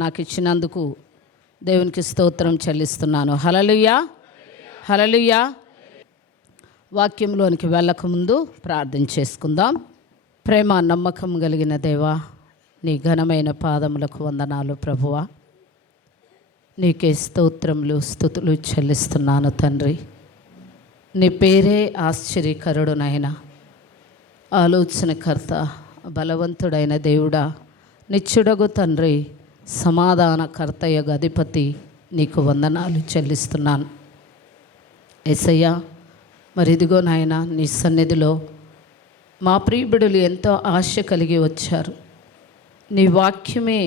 నాకు ఇచ్చినందుకు దేవునికి స్తోత్రం చెల్లిస్తున్నాను. హల్లెలూయా, హల్లెలూయా. వాక్యంలోనికి వెళ్ళకముందు ప్రార్థన చేసుకుందాం. ప్రేమ నమ్మకం కలిగిన దేవా, నీ ఘనమైన పాదములకు వందనాలు ప్రభువా. నీకే స్తోత్రములు స్తుతులు చెల్లిస్తున్నాను తండ్రి. నీ పేరే ఆశ్చర్యకరుడునైనా, ఆలోచనకర్త, బలవంతుడైన దేవుడా, నిత్యుడగు తండ్రి, సమాధానకర్తయ్యగు అధిపతి, నీకు వందనాలు చెల్లిస్తున్నాను యేసయ్యా. మరి ఇదిగో నాయన, నీ సన్నిధిలో మా ప్రియబిడులు ఎంతో ఆశ కలిగి వచ్చారు. నీ వాక్యమే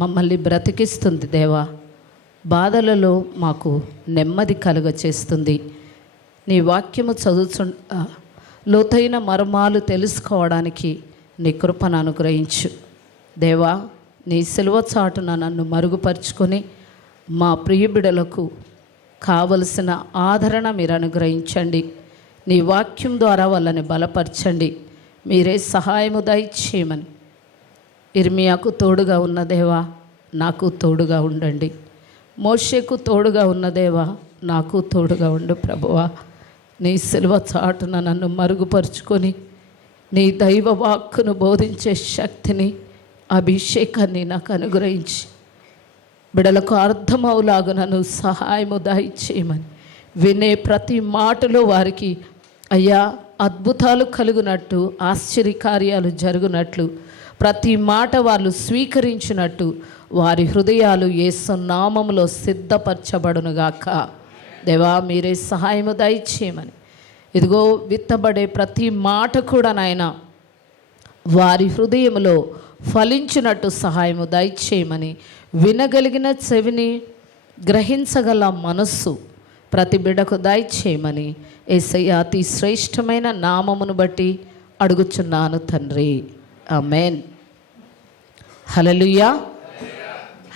మమ్మల్ని బ్రతికిస్తుంది దేవా. బాధలలో మాకు నెమ్మది కలుగ చేస్తుంది. నీ వాక్యము చదువుతుంటా లోతైన మర్మాలు తెలుసుకోవడానికి నీ కృపను అనుగ్రహించు దేవా. నీ సిలువ చాటున నన్ను మరుగుపరుచుకొని మా ప్రియబిడలకు కావలసిన ఆదరణ మీరు అనుగ్రహించండి. నీ వాక్యం ద్వారా వాళ్ళని బలపరచండి. మీరే సహాయము దయచేయమని ఇర్మియాకు తోడుగా ఉన్న దేవా, నాకు తోడుగా ఉండండి. మోషేకు తోడుగా ఉన్న దేవా, నాకు తోడుగా ఉండు ప్రభువా. నీ సిలువ చాటున నన్ను మరుగుపరుచుకొని నీ దైవ వాక్కును బోధించే శక్తిని, అభిషేకాన్ని నాకు అనుగ్రహించి బిడలకు అర్థమవులాగా నన్ను సహాయము దయచేయమని, వినే ప్రతి మాటలో వారికి అయ్యా అద్భుతాలు కలుగునట్టు, ఆశ్చర్యకార్యాలు జరుగునట్లు, ప్రతి మాట వాళ్ళు స్వీకరించినట్టు వారి హృదయాలు యేసు నామములో సిద్ధపరచబడునుగాక. దేవా, మీరే సహాయము దయచేయమని, ఇదిగో విత్తబడే ప్రతి మాట కూడా నాయన వారి హృదయంలో ఫలించినట్టు సహాయము దయచేయమని, వినగలిగిన చెవిని, గ్రహించగల మనస్సు ప్రతి బిడ్డకు దయచేయమని యేసయ్య అతి శ్రేష్టమైన నామమును బట్టి అడుగుచున్నాను తండ్రి. ఆమేన్. హల్లెలూయా,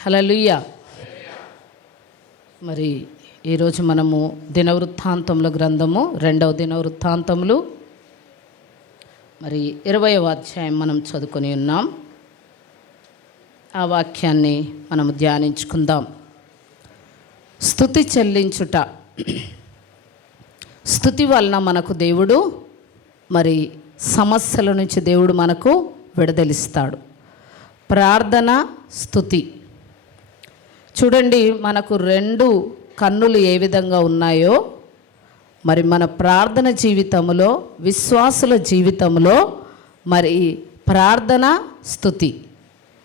హల్లెలూయా. మరి ఈరోజు మనము దినవృత్తాంతముల గ్రంథము 2వ దినవృత్తాంతములు మరి 20వ అధ్యాయం మనం చదువుకొని ఉన్నాం. ఆ వాక్యాన్ని మనము ధ్యానించుకుందాం. స్తుతి చెల్లించుట. స్తుతి వలన మనకు దేవుడు మరి సమస్యల నుంచి దేవుడు మనకు విడుదలిస్తాడు. ప్రార్థన, స్తుతి. చూడండి, మనకు 2 కన్నులు ఏ విధంగా ఉన్నాయో మరి మన ప్రార్థన జీవితంలో, విశ్వాసుల జీవితంలో మరి ప్రార్థన, స్తుతి.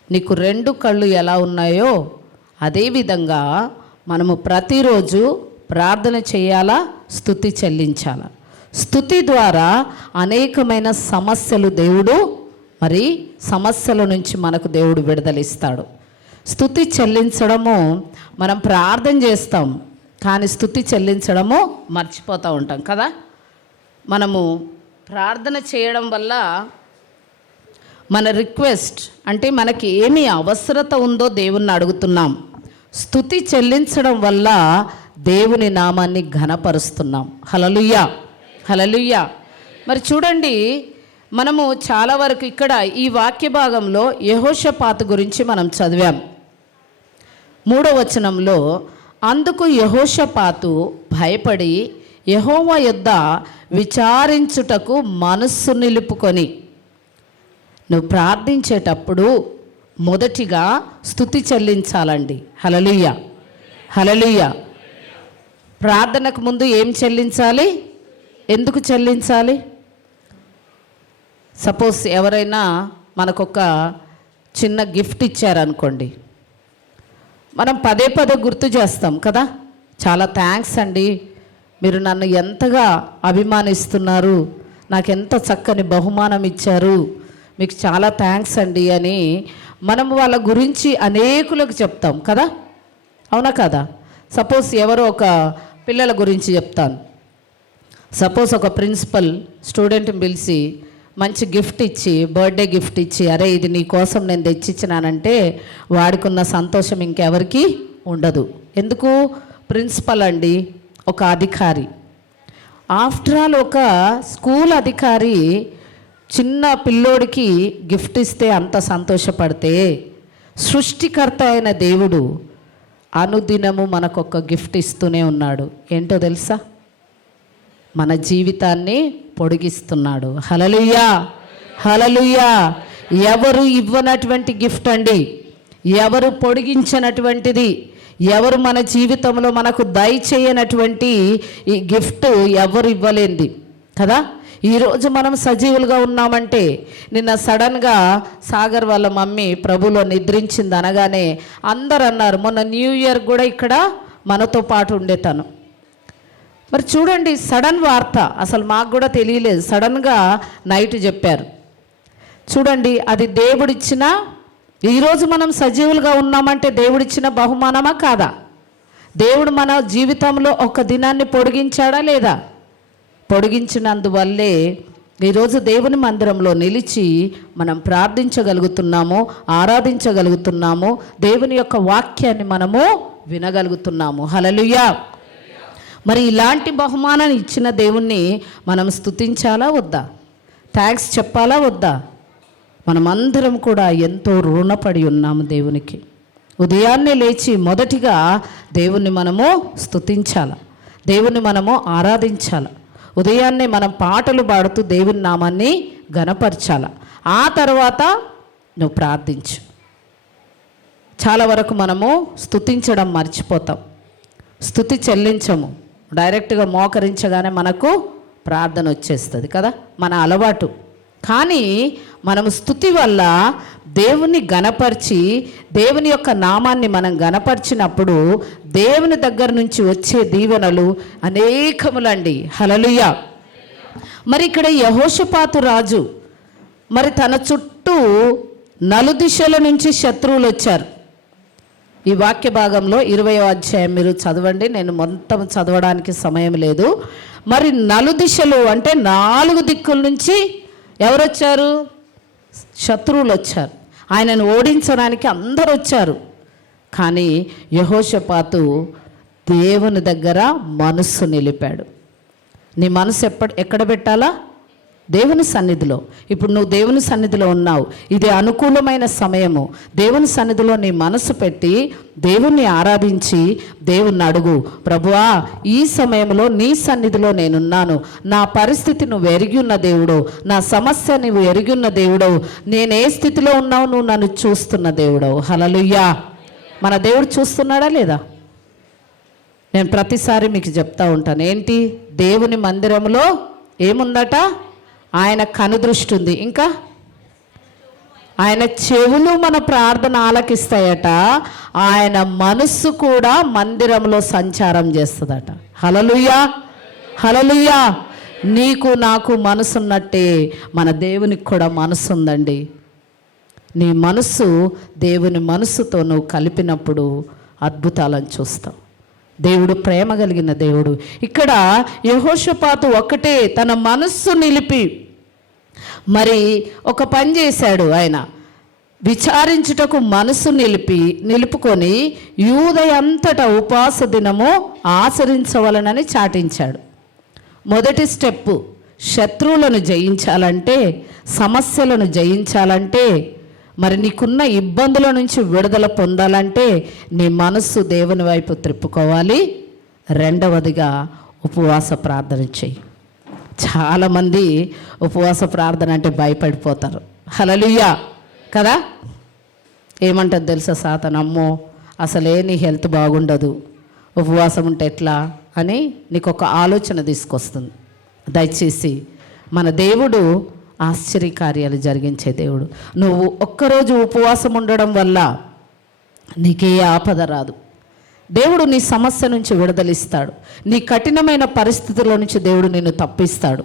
నీకు 2 కళ్ళు ఎలా ఉన్నాయో అదేవిధంగా మనము ప్రతిరోజు ప్రార్థన చేయాలా, స్తుతి చెల్లించాలా. స్తుతి ద్వారా అనేకమైన సమస్యలు దేవుడు మరి సమస్యల నుంచి మనకు దేవుడు విడుదలిస్తాడు. స్తుతి చెల్లించడము, మనం ప్రార్థన చేస్తాం కానీ స్తుతి చెల్లించడము మర్చిపోతూ ఉంటాం కదా. మనము ప్రార్థన చేయడం వల్ల మన రిక్వెస్ట్ అంటే మనకి ఏమి అవసరత ఉందో దేవుణ్ణి అడుగుతున్నాం. స్తుతి చెల్లించడం వల్ల దేవుని నామాన్ని ఘనపరుస్తున్నాం. హల్లెలూయా, హల్లెలూయా. మరి చూడండి, మనము చాలా వరకు ఇక్కడ ఈ వాక్య భాగంలో యెహోషాపాతు గురించి మనం చదివాం. 3వ వచనంలో, అందుకు యెహోషాపాతు భయపడి యెహోవా యొద్ద విచారించుటకు మనస్సు నిలుపుకొని. నువ్వు ప్రార్థించేటప్పుడు మొదటిగా స్తుతి చెల్లించాలండి. హల్లెలూయా, హల్లెలూయా. ప్రార్థనకు ముందు ఏం చెల్లించాలి? ఎందుకు చెల్లించాలి? సపోజ్ ఎవరైనా మనకొక చిన్న గిఫ్ట్ ఇచ్చారనుకోండి, మనం పదే పదే గుర్తు చేస్తాం కదా. చాలా థ్యాంక్స్ అండి, మీరు నన్ను ఎంతగా అభిమానిస్తున్నారు, నాకెంత చక్కని బహుమానం ఇచ్చారు, మీకు చాలా థ్యాంక్స్ అండి అని మనం వాళ్ళ గురించి అనేకులకు చెప్తాం కదా, అవునా కదా. సపోజ్ ఎవరో ఒక పిల్లల గురించి చెప్తాను. సపోజ్ ఒక ప్రిన్సిపల్ స్టూడెంట్ని పిలిచి మంచి గిఫ్ట్ ఇచ్చి, బర్త్డే గిఫ్ట్ ఇచ్చి, అరే ఇది నీ కోసం నేను తెచ్చిచ్చినానంటే వాడికున్న సంతోషం ఇంకెవరికి ఉండదు. ఎందుకు? ప్రిన్సిపల్ అండి, ఒక అధికారి. ఆఫ్టర్ ఆల్ ఒక స్కూల్ అధికారి చిన్న పిల్లోడికి గిఫ్ట్ ఇస్తే అంత సంతోషపడితే, సృష్టికర్త అయిన దేవుడు అనుదినము మనకొక గిఫ్ట్ ఇస్తూనే ఉన్నాడు. ఏంటో తెలుసా? మన జీవితాన్ని పొడిగిస్తున్నాడు. హల్లెలూయా, హల్లెలూయా. ఎవరు ఇవ్వనటువంటి గిఫ్ట్ అండి, ఎవరు పొడిగించినటువంటిది, ఎవరు మన జీవితంలో మనకు దయచేయనటువంటి ఈ గిఫ్ట్ ఎవరు ఇవ్వలేంది కదా. ఈరోజు మనం సజీవులుగా ఉన్నామంటే, నిన్న సడన్గా సాగర్ వాళ్ళ మమ్మీ ప్రభులో నిద్రించింది అనగానే అందరు అన్నారు, మొన్న న్యూ ఇయర్ కూడా ఇక్కడ మనతో పాటు ఉండే తను. మరి చూడండి, సడన్ వార్త, అసలు మాకు కూడా తెలియలేదు, సడన్గా నైట్ చెప్పారు. చూడండి, అది దేవుడిచ్చిన, ఈరోజు మనం సజీవులుగా ఉన్నామంటే దేవుడిచ్చిన బహుమానమా కాదా? దేవుడు మన జీవితంలో ఒక దినాన్ని పొడిగించాడా లేదా? పొడిగించినందువల్లే ఈరోజు దేవుని మందిరంలో నిలిచి మనం ప్రార్థించగలుగుతున్నాము, ఆరాధించగలుగుతున్నాము, దేవుని యొక్క వాక్యాన్ని మనము వినగలుగుతున్నాము. హల్లెలూయా. మరి ఇలాంటి బహుమానాన్ని ఇచ్చిన దేవుణ్ణి మనం స్తుతించాలా వద్దా? థ్యాంక్స్ చెప్పాలా వద్దా? మనమందరం కూడా ఎంతో రుణపడి ఉన్నాము దేవునికి. ఉదయాన్నే లేచి మొదటిగా దేవుణ్ణి మనము స్తుతించాల, దేవుణ్ణి మనము ఆరాధించాల. ఉదయాన్నే మనం పాటలు పాడుతూ దేవుని నామాన్ని ఘనపరచాల. ఆ తర్వాత నువ్వు ప్రార్థించు. చాలా వరకు మనము స్తుతించడం మర్చిపోతాం, స్తుతి చెల్లించము. డైరెక్ట్గా మోకరించగానే మనకు ప్రార్థన వచ్చేస్తుంది కదా, మన అలవాటు. కానీ మనము స్తుతి వల్ల దేవుని గణపరిచి, దేవుని యొక్క నామాన్ని మనం గణపరిచినప్పుడు దేవుని దగ్గర నుంచి వచ్చే దీవెనలు అనేకములండి. హల్లెలూయా. మరి ఇక్కడ యెహోషాపాతు రాజు, మరి తన చుట్టూ నలుదిశల నుంచి శత్రువులు వచ్చారు. ఈ వాక్య భాగంలో 20వ అధ్యాయం మీరు చదవండి, నేను మొత్తం చదవడానికి సమయం లేదు. మరి నలుదిశలు అంటే 4 దిక్కుల నుంచి ఎవరు వచ్చారు? శత్రువులు వచ్చారు. ఆయనను ఓడించడానికి అందరూ వచ్చారు. కానీ యెహోషాపాతు దేవుని దగ్గర మనస్సు నిలిపాడు. నీ మనసు ఎక్కడ పెట్టాలా? దేవుని సన్నిధిలో. ఇప్పుడు నువ్వు దేవుని సన్నిధిలో ఉన్నావు, ఇది అనుకూలమైన సమయము. దేవుని సన్నిధిలో నీ మనసు పెట్టి దేవుణ్ణి ఆరాధించి దేవుణ్ణి అడుగు, ప్రభువా ఈ సమయంలో నీ సన్నిధిలో నేనున్నాను, నా పరిస్థితి నువ్వు ఎరిగి ఉన్న దేవుడు, నా సమస్య నువ్వు ఎరిగి ఉన్న దేవుడు, నేను ఏ స్థితిలో ఉన్నావు నువ్వు నన్ను చూస్తున్న దేవుడు. హల్లెలూయా. మన దేవుడు చూస్తున్నాడా లేదా? నేను ప్రతిసారి మీకు చెప్తా ఉంటాను, ఏంటి? దేవుని మందిరంలో ఏముందట? ఆయన కనుదృష్టి ఉంది, ఇంకా ఆయన చెవులు మన ప్రార్థన ఆలకిస్తాయట, ఆయన మనస్సు కూడా మందిరంలో సంచారం చేస్తుందట. హల్లెలూయా, హల్లెలూయా. నీకు నాకు మనసున్నట్టే మన దేవునికి కూడా మనసు ఉందండి. నీ మనసు దేవుని మనసుతో నువ్వు కలిపినప్పుడు అద్భుతాలను చూస్తావు. దేవుడు ప్రేమ కలిగిన దేవుడు. ఇక్కడ యెహోషాపాతు ఒక్కటే తన మనస్సు నిలిపి మరి ఒక పని చేశాడు. ఆయన విచారించుటకు మనసు నిలుపుకొని యూదయంతటా ఉపవాస దినము ఆచరించవలనని చాటించాడు. మొదటి స్టెప్పు, శత్రువులను జయించాలంటే, సమస్యలను జయించాలంటే, మరి నీకున్న ఇబ్బందుల నుంచి విడుదల పొందాలంటే నీ మనస్సు దేవుని వైపు త్రిప్పుకోవాలి. రెండవదిగా ఉపవాస ప్రార్థన చెయ్యి. చాలామంది ఉపవాస ప్రార్థన అంటే భయపడిపోతారు. హల్లెలూయా కదా. ఏమంటుంది తెలుసా సాతాను? అమ్మో అసలే నీ హెల్త్ బాగుండదు, ఉపవాసం ఉంటే ఎట్లా అని నీకు ఒక ఆలోచన తీసుకొస్తుంది. దయచేసి మన దేవుడు ఆశ్చర్యకార్యాలు జరిగించే దేవుడు. నువ్వు ఒక్కరోజు ఉపవాసం ఉండడం వల్ల నీకే ఆపద రాదు. దేవుడు నీ సమస్య నుంచి విడుదలిస్తాడు. నీ కఠినమైన పరిస్థితుల నుంచి దేవుడు నిన్ను తప్పిస్తాడు.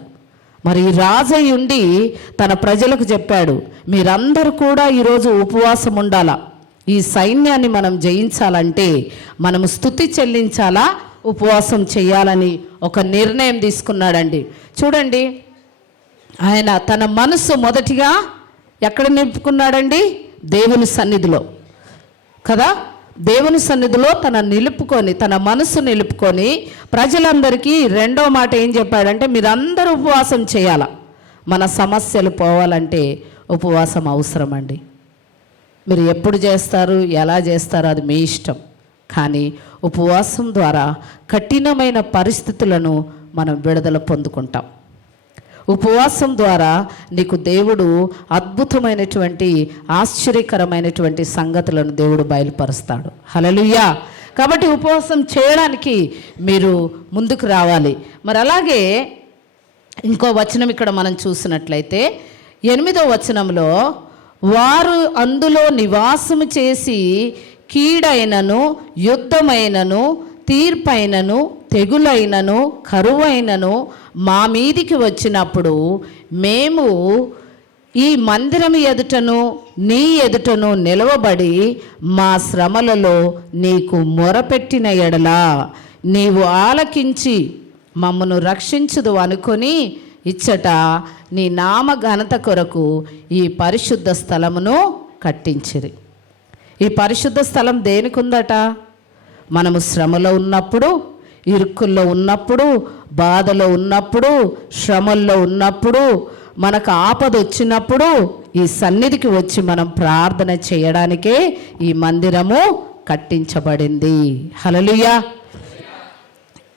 మరి రాజయ్య ఉండి తన ప్రజలకు చెప్పాడు, మీరందరూ కూడా ఈరోజు ఉపవాసం ఉండాలా. ఈ సైన్యాన్ని మనం జయించాలంటే మనము స్తుతి చెల్లించాలా, ఉపవాసం చేయాలని ఒక నిర్ణయం తీసుకున్నాడండి. చూడండి, ఆయన తన మనసు మొదటిగా ఎక్కడ నిలుపుకున్నాడండి? దేవుని సన్నిధిలో కదా. దేవుని సన్నిధిలో తన మనసు నిలుపుకొని ప్రజలందరికీ రెండో మాట ఏం చెప్పాడంటే, మీరందరూ ఉపవాసం చేయాల. మన సమస్యలు పోవాలంటే ఉపవాసం అవసరం అండి. మీరు ఎప్పుడు చేస్తారు, ఎలా చేస్తారో అది మీ ఇష్టం. కానీ ఉపవాసం ద్వారా కఠినమైన పరిస్థితులను మనం విడుదల పొందుకుంటాం. ఉపవాసం ద్వారా నీకు దేవుడు అద్భుతమైనటువంటి ఆశ్చర్యకరమైనటువంటి సంగతులను దేవుడు బయలుపరుస్తాడు. హల్లెలూయా. కాబట్టి ఉపవాసం చేయడానికి మీరు ముందుకు రావాలి. మరి అలాగే ఇంకో వచనం ఇక్కడ మనం చూసినట్లయితే 8వ వచనంలో, వారు అందులో నివాసము చేసి కీడైనను యుద్ధమైనను తీర్పైనను తెగులైనను కరువైనను మా మీదికి వచ్చినప్పుడు మేము ఈ మందిరం ఎదుటను నీ ఎదుటను నిలవబడి మా శ్రమలలో నీకు మొరపెట్టిన ఎడలా నీవు ఆలకించి మమ్మను రక్షించుదు అనుకొని ఇచ్చట నీ నామ ఘనత కొరకు ఈ పరిశుద్ధ స్థలమును కట్టించిరి. ఈ పరిశుద్ధ స్థలం దేనికి ఉందట? మనము శ్రమలో ఉన్నప్పుడు, ఇరుక్కుల్లో ఉన్నప్పుడు, బాధలో ఉన్నప్పుడు, శ్రమల్లో ఉన్నప్పుడు, మనకు ఆపద వచ్చినప్పుడు ఈ సన్నిధికి వచ్చి మనం ప్రార్థన చేయడానికే ఈ మందిరము కట్టించబడింది. హల్లెలూయా.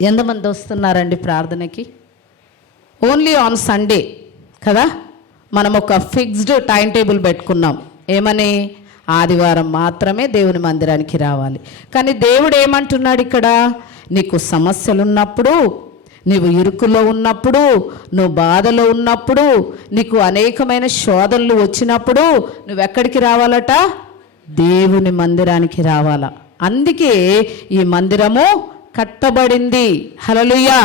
ఎంతమంది వస్తున్నారండి ప్రార్థనకి? ఓన్లీ ఆన్ సండే కదా. మనం ఒక ఫిక్స్డ్ టైం టేబుల్ పెట్టుకున్నాం. ఏమని? ఆదివారం మాత్రమే దేవుని మందిరానికి రావాలి. కానీ దేవుడు ఏమంటున్నాడు ఇక్కడ? నీకు సమస్యలు ఉన్నప్పుడు, నీవు ఇరుకులో ఉన్నప్పుడు, నువ్వు బాధలో ఉన్నప్పుడు, నీకు అనేకమైన శోధనలు వచ్చినప్పుడు నువ్వెక్కడికి రావాలట? దేవుని మందిరానికి రావాలా. అందుకే ఈ మందిరము కట్టబడింది. హల్లెలూయా.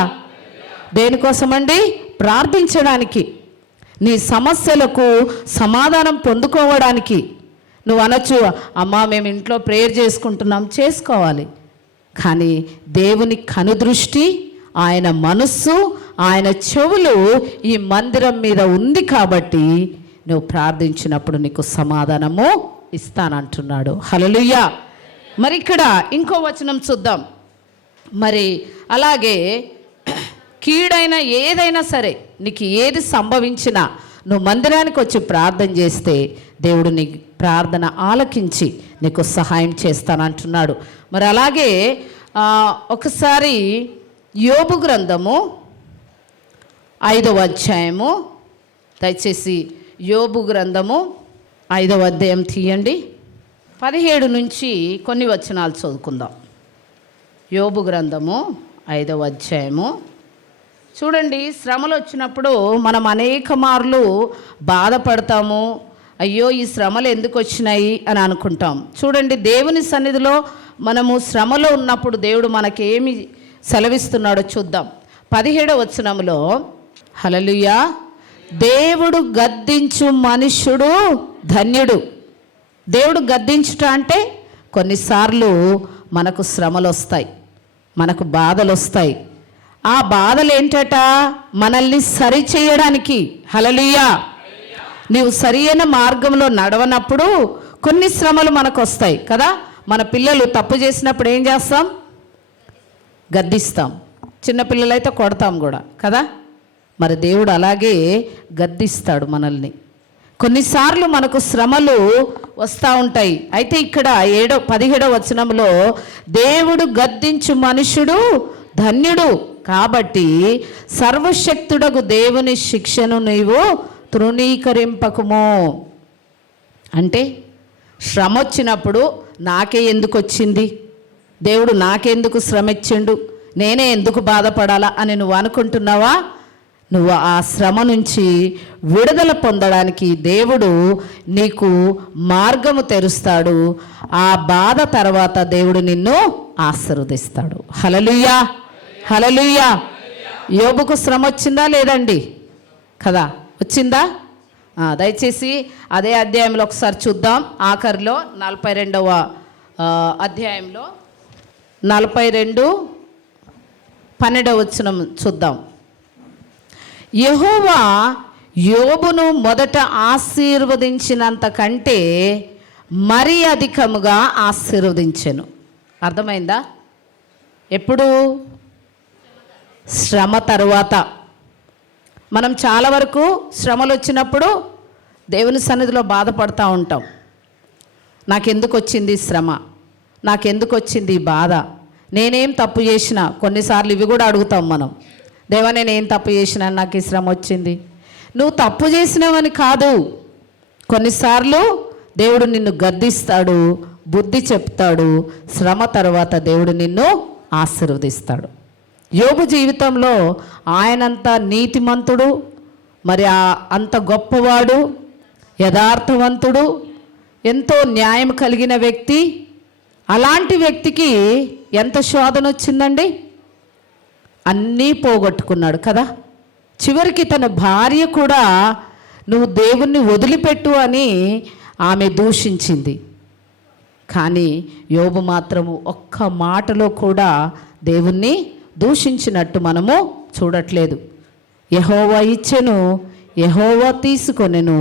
దేనికోసమండి? ప్రార్థించడానికి, నీ సమస్యలకు సమాధానం పొందుకోవడానికి. నువ్వు అనొచ్చు, అమ్మా మేము ఇంట్లో ప్రేయర్ చేసుకుంటున్నాం, చేసుకోవాలి. కానీ దేవుని కనుదృష్టి, ఆయన మనస్సు, ఆయన చెవులు ఈ మందిరం మీద ఉంది కాబట్టి నువ్వు ప్రార్థించినప్పుడు నీకు సమాధానము ఇస్తానంటున్నాడు. హల్లెలూయా. మరి ఇక్కడ ఇంకో వచనం చూద్దాం. మరి అలాగే కీడైనా ఏదైనా సరే, నీకు ఏది సంభవించినా నువ్వు మందిరానికి వచ్చి ప్రార్థన చేస్తే దేవుడు నీ ప్రార్థన ఆలకించి నీకు సహాయం చేస్తానంటున్నాడు. మరి అలాగే ఒకసారి యోబు గ్రంథము 5వ అధ్యాయము, దయచేసి యోబు గ్రంథము 5వ అధ్యాయం తీయండి. 17 నుంచి కొన్ని వచనాలు చదువుకుందాం. యోబు గ్రంథము 5వ అధ్యాయము. చూడండి, శ్రమలు వచ్చినప్పుడు మనం అనేక మార్లు బాధపడతాము. అయ్యో ఈ శ్రమలు ఎందుకు వచ్చినాయి అని అనుకుంటాం. చూడండి, దేవుని సన్నిధిలో మనము శ్రమలో ఉన్నప్పుడు దేవుడు మనకేమి సెలవిస్తున్నాడో చూద్దాం. 17వ వచనంలో, హల్లెలూయా, దేవుడు గద్దించు మనుష్యుడు ధన్యుడు. దేవుడు గద్దించుట అంటే కొన్నిసార్లు మనకు శ్రమలు వస్తాయి, మనకు బాధలు వస్తాయి. ఆ బాధలు ఏంటట? మనల్ని సరి చేయడానికి. హల్లెలూయా. నీవు సరియైన మార్గంలో నడవనప్పుడు కొన్ని శ్రమలు మనకు వస్తాయి కదా. మన పిల్లలు తప్పు చేసినప్పుడు ఏం చేస్తాం? గద్దిస్తాం. చిన్నపిల్లలైతే కొడతాం కూడా కదా. మరి దేవుడు అలాగే గద్దిస్తాడు మనల్ని. కొన్నిసార్లు మనకు శ్రమలు వస్తూ ఉంటాయి. అయితే ఇక్కడ 17వ వచనంలో, దేవుడు గద్దించు మనుషుడు ధన్యుడు కాబట్టి సర్వశక్తుడగు దేవుని శిక్షను నీవు తృణీకరింపకుము. అంటే శ్రమ వచ్చినప్పుడు నాకే ఎందుకు వచ్చింది, దేవుడు నాకెందుకు శ్రమ ఇచ్చిండు, నేనే ఎందుకు బాధపడాలా అని నువ్వు అనుకుంటున్నావా? నువ్వు ఆ శ్రమ నుంచి విడుదల పొందడానికి దేవుడు నీకు మార్గము తెరుస్తాడు. ఆ బాధ తర్వాత దేవుడు నిన్ను ఆశీర్వదిస్తాడు. హల్లెలూయా. హల్లెలూయా. యోబుకు శ్రమ వచ్చిందా లేదండి? కదా, వచ్చిందా? దయచేసి అదే అధ్యాయంలో ఒకసారి చూద్దాం. ఆఖరిలో 42వ అధ్యాయంలో 42:12 వచనం చూద్దాం. యెహోవా యోబును మొదట ఆశీర్వదించినంత కంటే మరీ అధికముగా ఆశీర్వదించెను. అర్థమైందా? ఎప్పుడు? శ్రమ తరువాత. మనం చాలా వరకు శ్రమలు వచ్చినప్పుడు దేవుని సన్నిధిలో బాధపడుతూ ఉంటాం. నాకెందుకు వచ్చింది శ్రమ, నాకెందుకు వచ్చింది బాధ, నేనేం తప్పు చేసినా. కొన్నిసార్లు ఇవి కూడా అడుగుతాం మనం, దేవా నేనేం తప్పు చేసినా నాకు ఈ శ్రమ వచ్చింది. నువ్వు తప్పు చేసినావని కాదు, కొన్నిసార్లు దేవుడు నిన్ను గద్దిస్తాడు, బుద్ధి చెప్తాడు. శ్రమ తర్వాత దేవుడు నిన్ను ఆశీర్వదిస్తాడు. యోబు జీవితంలో ఆయనంత నీతిమంతుడు, మరి అంత గొప్పవాడు, యథార్థవంతుడు, ఎంతో న్యాయం కలిగిన వ్యక్తి. అలాంటి వ్యక్తికి ఎంత శోధన వచ్చిందండి, అన్నీ పోగొట్టుకున్నాడు కదా. చివరికి తన భార్య కూడా నువ్వు దేవుణ్ణి వదిలిపెట్టు అని ఆమె దూషించింది. కానీ యోబు మాత్రము ఒక్క మాటలో కూడా దేవుణ్ణి దూషించినట్టు మనము చూడట్లేదు. యెహోవా ఇచ్చెను, యెహోవా తీసుకొనెను,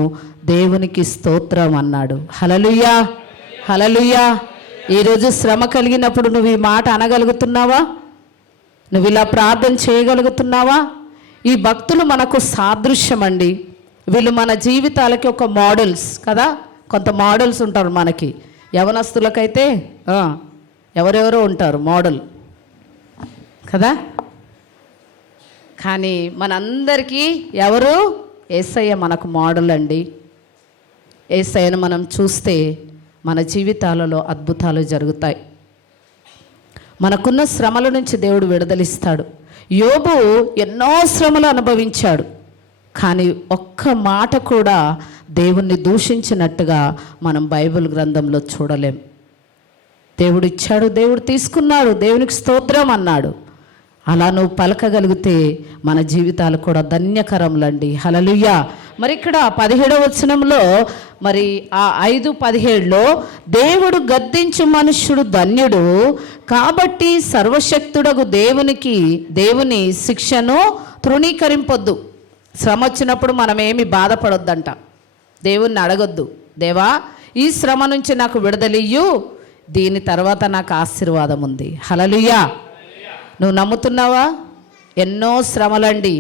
దేవునికి స్తోత్రం అన్నాడు. హల్లెలూయా, హల్లెలూయా. ఈరోజు శ్రమ కలిగినప్పుడు నువ్వు ఈ మాట అనగలుగుతున్నావా? నువ్వు ఇలా ప్రార్థన చేయగలుగుతున్నావా? ఈ భక్తులు మనకు సాదృశ్యం అండి. వీళ్ళు మన జీవితాలకి ఒక మోడల్స్ కదా. కొంత మోడల్స్ ఉంటారు మనకి. యవనస్తులకైతే ఎవరెవరో ఉంటారు మోడల్ కదా. కానీ మనందరికీ ఎవరు? యేసయ్య మనకు మోడల్ అండి. యేసయ్యను మనం చూస్తే మన జీవితాలలో అద్భుతాలు జరుగుతాయి. మనకున్న శ్రమల నుంచి దేవుడు విడుదలిస్తాడు. యోబు ఎన్నో శ్రమలు అనుభవించాడు, కానీ ఒక్క మాట కూడా దేవుణ్ణి దూషించినట్టుగా మనం బైబిల్ గ్రంథంలో చూడలేం. దేవుడు ఇచ్చాడు, దేవుడు తీసుకున్నాడు, దేవునికి స్తోత్రం అన్నాడు. అలా నువ్వు పలకగలిగితే మన జీవితాలు కూడా ధన్యకరములండి. హల్లెలూయా. మరి ఇక్కడ 17వ వచనంలో మరి ఆ 5:17లో దేవుడు గద్దించు మనుష్యుడు ధన్యుడు, కాబట్టి సర్వశక్తుడగు దేవుని శిక్షను తృణీకరింపొద్దు. శ్రమ వచ్చినప్పుడు మనం ఏమి బాధపడొద్దంట. దేవుణ్ణి అడగొద్దు, దేవా ఈ శ్రమ నుంచి నాకు విడుదలియ్యు, దీని తర్వాత నాకు ఆశీర్వాదం ఉంది. హల్లెలూయా. నువ్వు నమ్ముతున్నావా? ఎన్నో శ్రమలండి.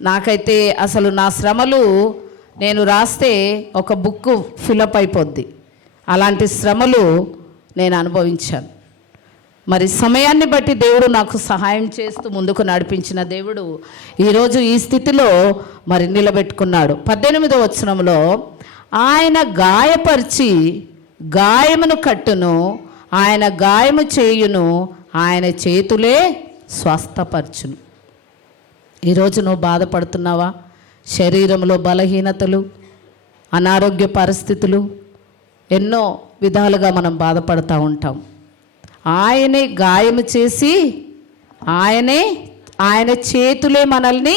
నాకైతే అసలు నా శ్రమలు నేను రాస్తే ఒక బుక్ ఫిలప్ అయిపోద్ది. అలాంటి శ్రమలు నేను అనుభవించాను. మరి సమయాన్ని బట్టి దేవుడు నాకు సహాయం చేస్తూ ముందుకు నడిపించిన దేవుడు ఈరోజు ఈ స్థితిలో మరి నిలబెట్టుకున్నాడు. 18వ వచనంలో ఆయన గాయపరిచి గాయమును కట్టును, ఆయన గాయము చేయును, ఆయన చేతులే స్వస్థపరచును. ఈరోజు నువ్వు బాధపడుతున్నావా? శరీరంలో బలహీనతలు, అనారోగ్య పరిస్థితులు, ఎన్నో విధాలుగా మనం బాధపడుతూ ఉంటాం. ఆయనే గాయము చేసి ఆయన చేతులే మనల్ని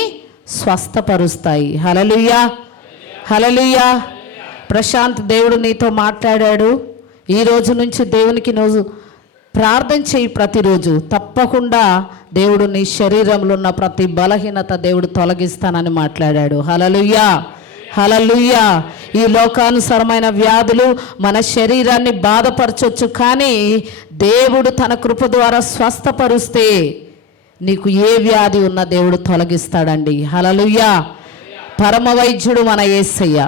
స్వస్థపరుస్తాయి. హల్లెలూయా, హల్లెలూయా. ప్రశాంత్, దేవుడు నీతో మాట్లాడాడు. ఈ రోజు నుంచి దేవునికి నువ్వు ప్రార్థన చేయి. ప్రతిరోజు తప్పకుండా దేవుడు నీ శరీరంలో ఉన్న ప్రతి బలహీనత దేవుడు తొలగిస్తానని మాట్లాడాడు. హల్లెలూయా, హల్లెలూయా. ఈ లోకానుసరమైన వ్యాధులు మన శరీరాన్ని బాధపరచొచ్చు, కానీ దేవుడు తన కృప ద్వారా స్వస్థపరుస్తే నీకు ఏ వ్యాధి ఉన్నా దేవుడు తొలగిస్తాడండి. హల్లెలూయా. పరమ వైద్యుడు మన యేసయ్య.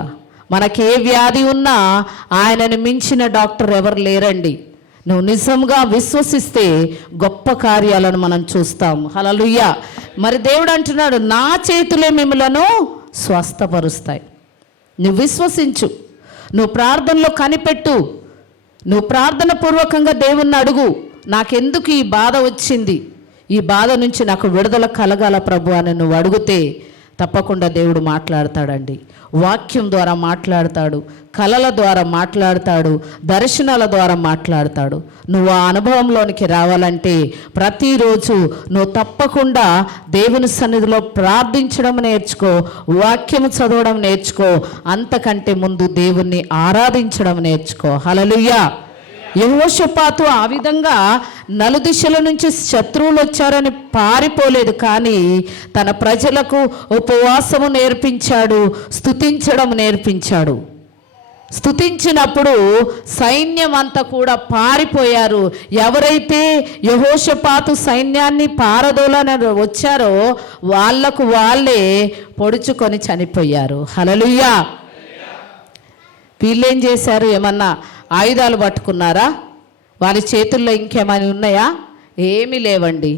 మనకే వ్యాధి ఉన్నా ఆయనను మించిన డాక్టర్ ఎవరు లేరండి. నువ్వు నిజంగా విశ్వసిస్తే గొప్ప కార్యాలను మనం చూస్తాం. హల్లెలూయా. మరి దేవుడు అంటున్నాడు, నా చేతులే మిమ్మలను స్వస్థపరుస్తాయి. నువ్వు విశ్వసించు, నువ్వు ప్రార్థనలో కనిపెట్టు, నువ్వు ప్రార్థన పూర్వకంగా దేవుణ్ణి అడుగు, నాకెందుకు ఈ బాధ వచ్చింది, ఈ బాధ నుంచి నాకు విడుదల కలగాల ప్రభు అని నువ్వు అడిగితే తప్పకుండా దేవుడు మాట్లాడతాడండి. వాక్యం ద్వారా మాట్లాడతాడు, కళల ద్వారా మాట్లాడతాడు, దర్శనాల ద్వారా మాట్లాడతాడు. నువ్వు ఆ అనుభవంలోనికి రావాలంటే ప్రతిరోజు నువ్వు తప్పకుండా దేవుని సన్నిధిలో ప్రార్థించడం నేర్చుకో, వాక్యం చదవడం నేర్చుకో, అంతకంటే ముందు దేవుణ్ణి ఆరాధించడం నేర్చుకో. హల్లెలూయా. యెహోషాపాతు ఆ విధంగా నలుదిశల నుంచి శత్రువులు వచ్చారని పారిపోలేదు, కానీ తన ప్రజలకు ఉపవాసము నేర్పించాడు, స్తుతించడం నేర్పించాడు. స్తుతించినప్పుడు సైన్యం అంతా కూడా పారిపోయారు. ఎవరైతే యెహోషాపాతు సైన్యాన్ని పారదోలని వచ్చారో వాళ్లకు వాళ్ళే పొడుచుకొని చనిపోయారు. హల్లెలూయా. వీళ్ళేం చేశారు? ఏమన్నా ఆయుధాలు పట్టుకున్నారా? వాళ్ళ చేతుల్లో ఇంకేమైనా ఉన్నాయా? ఏమీ లేవండి.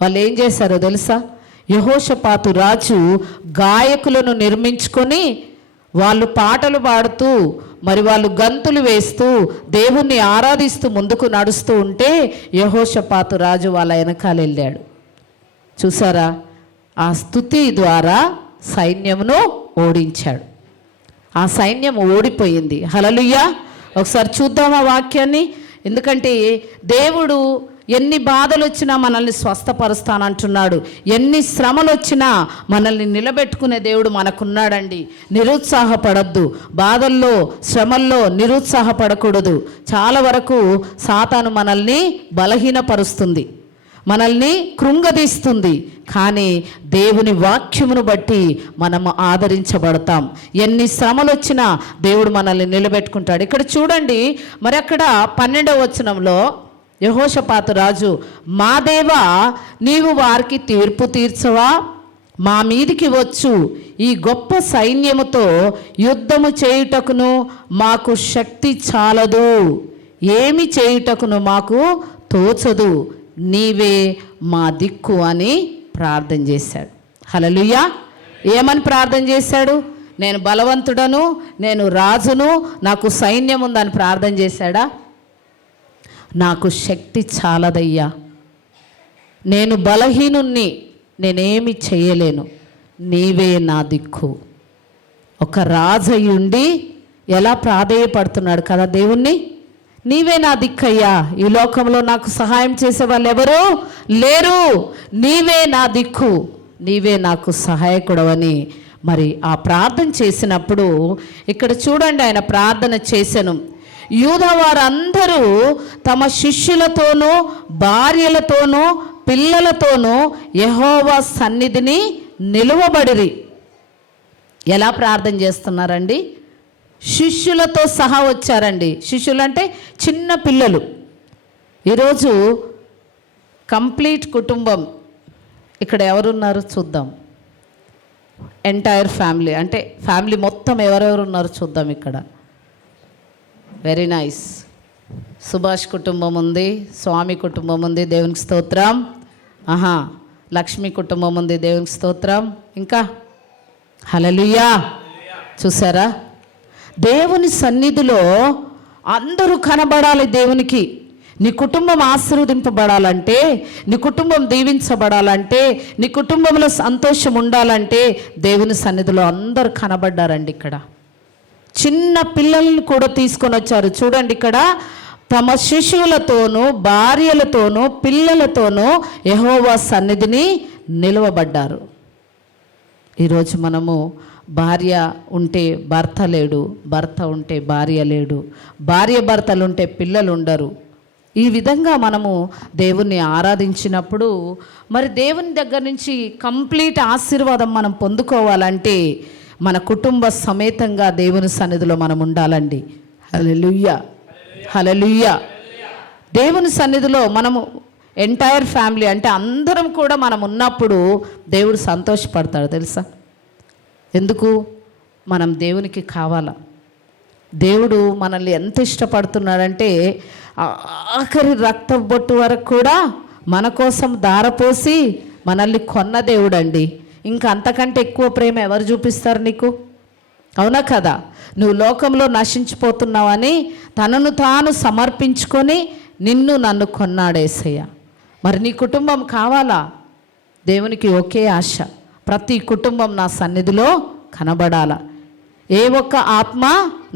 వాళ్ళు ఏం చేశారో తెలుసా? యెహోషాపాతు రాజు గాయకులను నిర్మించుకొని వాళ్ళు పాటలు పాడుతూ మరి వాళ్ళు గంతులు వేస్తూ దేవుణ్ణి ఆరాధిస్తూ ముందుకు నడుస్తూ ఉంటే యెహోషాపాతు రాజు వాళ్ళ వెనకాల వెళ్ళాడు. చూసారా? ఆ స్తుతి ద్వారా సైన్యమును ఓడించాడు. ఆ సైన్యం ఓడిపోయింది. హల్లెలూయా. ఒకసారి చూద్దాం ఆ వాక్యాన్ని. ఎందుకంటే దేవుడు ఎన్ని బాధలు వచ్చినా మనల్ని స్వస్థపరుస్తానంటున్నాడు. ఎన్ని శ్రమలు వచ్చినా మనల్ని నిలబెట్టుకునే దేవుడు మనకున్నాడండి. నిరుత్సాహపడద్దు. బాధల్లో శ్రమల్లో నిరుత్సాహపడకూడదు. చాలా వరకు సాతాను మనల్ని బలహీనపరుస్తుంది, మనల్ని కృంగదీస్తుంది. కానీ దేవుని వాక్యమును బట్టి మనము ఆదరించబడతాం. ఎన్ని శ్రమలు వచ్చినా దేవుడు మనల్ని నిలబెట్టుకుంటాడు. ఇక్కడ చూడండి, మరి అక్కడ 12వ వచనంలో యెహోషాపాతు రాజు, మా దేవా, నీవు వారికి తీర్పు తీర్చవా? మా మీదికి వచ్చు ఈ గొప్ప సైన్యముతో యుద్ధము చేయుటకును మాకు శక్తి చాలదు, ఏమి చేయుటకును మాకు తోచదు, నీవే మా దిక్కు అని ప్రార్థన చేశాడు. హల్లెలూయా. ఏమని ప్రార్థన చేశాడు? నేను బలవంతుడను, నేను రాజును, నాకు సైన్యం ఉందని ప్రార్థన చేశాడా? నాకు శక్తి చాలదయ్యా, నేను బలహీనుణ్ణి, నేనేమి చేయలేను, నీవే నా దిక్కు. ఒక రాజయ్యుండి ఎలా ప్రాధేయపడుతున్నాడు కదా దేవుణ్ణి. నీవే నా దిక్కయ్యా, ఈ లోకంలో నాకు సహాయం చేసే వాళ్ళు ఎవరు లేరు, నీవే నా దిక్కు, నీవే నాకు సహాయకుడవని మరి ఆ ప్రార్థన చేసినప్పుడు ఇక్కడ చూడండి, ఆయన ప్రార్థన చేసెను. యూదా వారందరూ తమ శిష్యులతోనూ భార్యలతోనూ పిల్లలతోనూ యెహోవా సన్నిధిని నిలువబడిరి. ఎలా ప్రార్థన చేస్తున్నారండి? శిష్యులతో సహా వచ్చారండి. శిష్యులు అంటే చిన్న పిల్లలు. ఈరోజు కంప్లీట్ కుటుంబం ఇక్కడ ఎవరున్నారు చూద్దాం. ఎంటైర్ ఫ్యామిలీ, అంటే ఫ్యామిలీ మొత్తం ఎవరెవరు ఉన్నారో చూద్దాం. ఇక్కడ వెరీ నైస్. సుభాష్ కుటుంబం ఉంది, స్వామి కుటుంబం ఉంది, దేవునికి స్తోత్రం. లక్ష్మి కుటుంబం ఉంది, దేవునికి స్తోత్రం. ఇంకా హల్లెలూయా. చూసారా? దేవుని సన్నిధిలో అందరూ కనబడాలి దేవునికి. నీ కుటుంబం ఆశీర్వదింపబడాలంటే, నీ కుటుంబం దీవించబడాలంటే, నీ కుటుంబంలో సంతోషం ఉండాలంటే దేవుని సన్నిధిలో అందరూ కనబడ్డారండి. ఇక్కడ చిన్న పిల్లల్ని కూడా తీసుకొని వచ్చారు. చూడండి, ఇక్కడ తమ శిశువులతోనూ భార్యలతోనూ పిల్లలతోనూ యెహోవా సన్నిధిని నిలవబడ్డారు. ఈరోజు మనము భార్య ఉంటే భర్త లేడు, భర్త ఉంటే భార్య లేడు, భార్య భర్తలు ఉంటే పిల్లలు ఉండరు. ఈ విధంగా మనము దేవుణ్ణి ఆరాధించినప్పుడు మరి దేవుని దగ్గర నుంచి కంప్లీట్ ఆశీర్వాదం మనం పొందుకోవాలంటే మన కుటుంబ సమేతంగా దేవుని సన్నిధిలో మనం ఉండాలండి. హల్లెలూయా, హల్లెలూయా. దేవుని సన్నిధిలో మనము ఎంటైర్ ఫ్యామిలీ అంటే అందరం కూడా మనం ఉన్నప్పుడు దేవుడు సంతోషపడతాడు తెలుసా? ఎందుకు? మనం దేవునికి కావాలా. దేవుడు మనల్ని ఎంత ఇష్టపడుతున్నాడంటే ఆఖరి రక్త బొట్టు వరకు కూడా మన కోసం ధారపోసి మనల్ని కొన్న దేవుడు అండి. ఇంకా అంతకంటే ఎక్కువ ప్రేమ ఎవరు చూపిస్తారు నీకు? అవునా కదా? నువ్వు లోకంలో నశించిపోతున్నావని తనను తాను సమర్పించుకొని నిన్ను నన్ను కొన్నాడేసయ్య. మరి నీ కుటుంబం కావాలా? దేవునికి ఒకే ఆశ, ప్రతి కుటుంబం నా సన్నిధిలో కనబడాల. ఏ ఒక్క ఆత్మ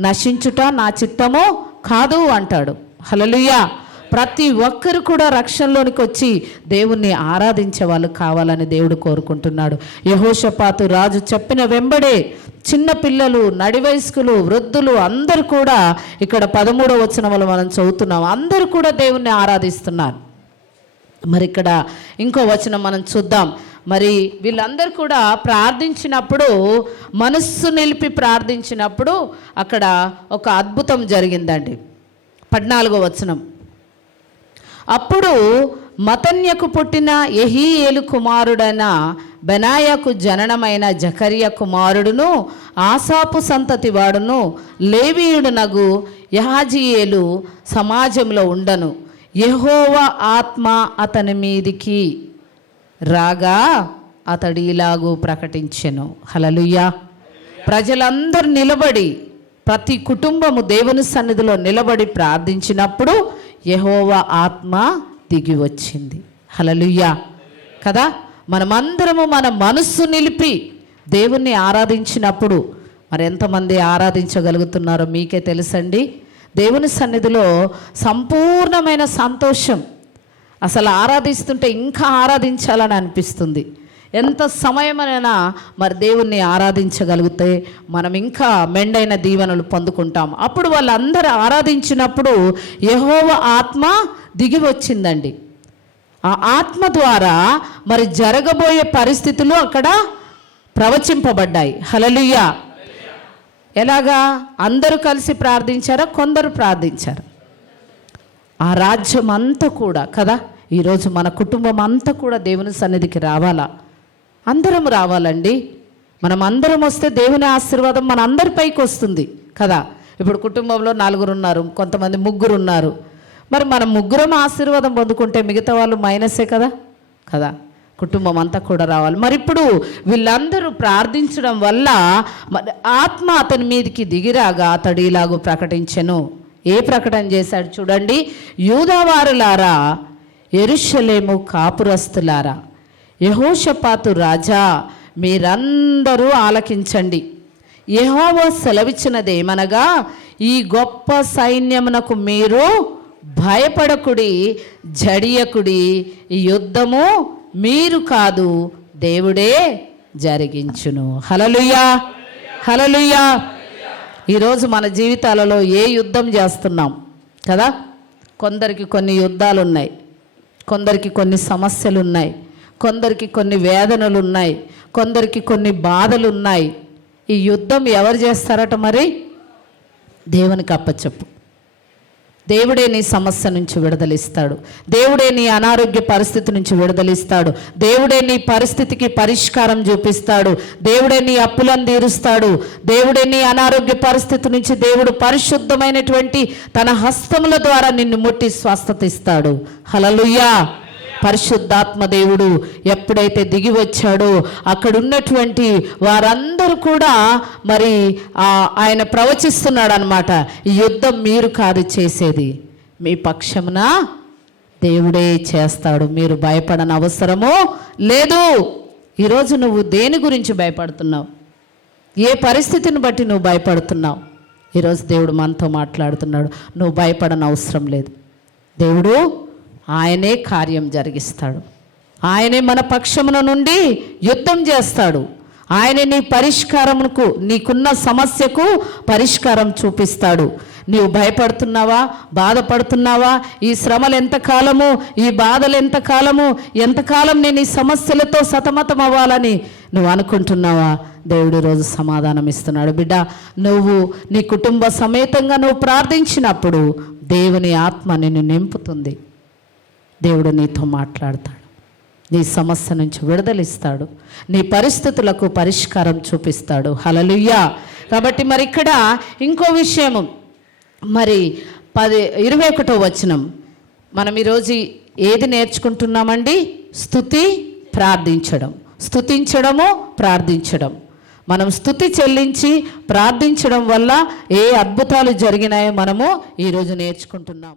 నశించుట నా చిత్తము కాదు అంటాడు. హల్లెలూయా. ప్రతి ఒక్కరు కూడా రక్షణలోనికి వచ్చి దేవుణ్ణి ఆరాధించే వాళ్ళు కావాలని దేవుడు కోరుకుంటున్నాడు. యెహోషాపాతు రాజు చెప్పిన వెంబడే చిన్న పిల్లలు, నడి వయస్కులు, వృద్ధులు అందరూ కూడా ఇక్కడ 13వ వచనంలో మనం చదువుతున్నాం, అందరూ కూడా దేవుణ్ణి ఆరాధిస్తున్నారు. మరి ఇక్కడ ఇంకో వచనం మనం చూద్దాం. మరి వీళ్ళందరూ కూడా ప్రార్థించినప్పుడు, మనస్సు నిలిపి ప్రార్థించినప్పుడు అక్కడ ఒక అద్భుతం జరిగిందండి. 14వ వచనం, అప్పుడు మతన్యకు పుట్టిన యెహీయేలు కుమారుడైన బెనాయాకు జననమైన జకర్య కుమారుడును ఆసాపు సంతతి వాడును లేవీయుడునగు యహాజీయేలు సమాజంలో ఉండను. యెహోవా ఆత్మ అతని మీదికి రాగా అతడు ఇలాగూ ప్రకటించెను. హల్లెలూయా. ప్రజలందరూ నిలబడి, ప్రతి కుటుంబము దేవుని సన్నిధిలో నిలబడి ప్రార్థించినప్పుడు యెహోవా ఆత్మ దిగి వచ్చింది. హల్లెలూయా కదా. మనమందరము మన మనస్సు నిలిపి దేవుణ్ణి ఆరాధించినప్పుడు మరి ఎంతమంది ఆరాధించగలుగుతున్నారో మీకే తెలుసండి. దేవుని సన్నిధిలో సంపూర్ణమైన సంతోషం. అసలు ఆరాధిస్తుంటే ఇంకా ఆరాధించాలని అనిపిస్తుంది. ఎంత సమయమైనా మరి దేవుణ్ణి ఆరాధించగలిగితే మనం ఇంకా మెండైన దీవెనలు పొందుకుంటాం. అప్పుడు వాళ్ళందరూ ఆరాధించినప్పుడు యెహోవా ఆత్మ దిగి వచ్చిందండి. ఆ ఆత్మ ద్వారా మరి జరగబోయే పరిస్థితులు అక్కడ ప్రవచింపబడ్డాయి. హల్లెలూయా. ఎలాగా? అందరూ కలిసి ప్రార్థించారా? కొందరు ప్రార్థించారు. ఆ రాజ్యం అంతా కూడా కదా, ఈరోజు మన కుటుంబం అంతా కూడా దేవుని సన్నిధికి రావాలా? అందరం రావాలండి. మనం అందరం వస్తే దేవుని ఆశీర్వాదం మన అందరిపైకి వస్తుంది కదా. ఇప్పుడు కుటుంబంలో 4 ఉన్నారు, కొంతమంది 3 ఉన్నారు. మరి మనం 3 ఆశీర్వాదం పొందుకుంటే మిగతా వాళ్ళు మైనసే కదా కదా. కుటుంబం అంతా కూడా రావాలి. మరి ఇప్పుడు వీళ్ళందరూ ప్రార్థించడం వల్ల మరి ఆత్మ అతని మీదకి దిగిరాగా అతడు ఇలాగూ ప్రకటించెను. ఏ ప్రకటన చేశాడు చూడండి. యూదావారులారా, యెరూషలేము కాపురస్తులారా, యెహోషాపాతు రాజా, మీరందరూ ఆలకించండి. యెహోవా సెలవిచ్చినదేమనగా, ఈ గొప్ప సైన్యమునకు మీరు భయపడకుడి, జడియకుడి. ఈ యుద్ధము మీరు కాదు, దేవుడే జరిగించును. హల్లెలూయా, హల్లెలూయా. ఈరోజు మన జీవితాలలో ఏ యుద్ధం చేస్తున్నాం కదా. కొందరికి కొన్ని యుద్ధాలు ఉన్నాయి, కొందరికి కొన్ని సమస్యలు ఉన్నాయి, కొందరికి కొన్ని వేదనలు ఉన్నాయి, కొందరికి కొన్ని బాధలు ఉన్నాయి. ఈ యుద్ధం ఎవరు చేస్తారట? మరి దేవునికి అప్పచెప్పు. దేవుడే నీ సమస్య నుంచి విడుదలిస్తాడు. దేవుడే నీ అనారోగ్య పరిస్థితి నుంచి విడుదలిస్తాడు. దేవుడే నీ పరిస్థితికి పరిష్కారం చూపిస్తాడు. దేవుడే నీ అప్పులను తీరుస్తాడు. దేవుడే నీ అనారోగ్య పరిస్థితి నుంచి దేవుడు పరిశుద్ధమైనటువంటి తన హస్తముల ద్వారా నిన్ను ముట్టి స్వస్థత ఇస్తాడు. హల్లెలూయా. పరిశుద్ధాత్మ దేవుడు ఎప్పుడైతే దిగి వచ్చాడో అక్కడ ఉన్నటువంటి వారందరూ కూడా మరి ఆయన ప్రవచిస్తున్నాడు అనమాట. ఈ యుద్ధం మీరు కాదు చేసేది, మీ పక్షమున దేవుడే చేస్తాడు. మీరు భయపడని అవసరము లేదు. ఈరోజు నువ్వు దేని గురించి భయపడుతున్నావు? ఏ పరిస్థితిని బట్టి నువ్వు భయపడుతున్నావు? ఈరోజు దేవుడు మనతో మాట్లాడుతున్నాడు. నువ్వు భయపడని అవసరం లేదు. దేవుడు ఆయనే కార్యం జరిగిస్తాడు. ఆయనే మన పక్షమున నుండి యుద్ధం చేస్తాడు. ఆయనే నీ పరిష్కారమునకు, నీకున్న సమస్యకు పరిష్కారం చూపిస్తాడు. నీవు భయపడుతున్నావా? బాధపడుతున్నావా? ఈ శ్రమలు ఎంతకాలము, ఈ బాధలు ఎంతకాలము, ఎంతకాలం నేను ఈ సమస్యలతో సతమతం అవ్వాలని నువ్వు అనుకుంటున్నావా? దేవుడు ఈరోజు సమాధానం ఇస్తున్నాడు. బిడ్డ, నువ్వు నీ కుటుంబ సమేతంగా నువ్వు ప్రార్థించినప్పుడు దేవుని ఆత్మ నిన్ను నింపుతుంది. దేవుడు నీతో మాట్లాడతాడు. నీ సమస్య నుంచి విడుదలిస్తాడు. నీ పరిస్థితులకు పరిష్కారం చూపిస్తాడు. హల్లెలూయా. కాబట్టి మరి ఇక్కడ ఇంకో విషయము, మరి 21వ వచనం మనం ఈరోజు ఏది నేర్చుకుంటున్నామండి? స్తుతి, ప్రార్థించడం. స్తుతించడము, ప్రార్థించడం. మనం స్తుతి చెల్లించి ప్రార్థించడం వల్ల ఏ అద్భుతాలు జరిగినాయో మనము ఈరోజు నేర్చుకుంటున్నాం.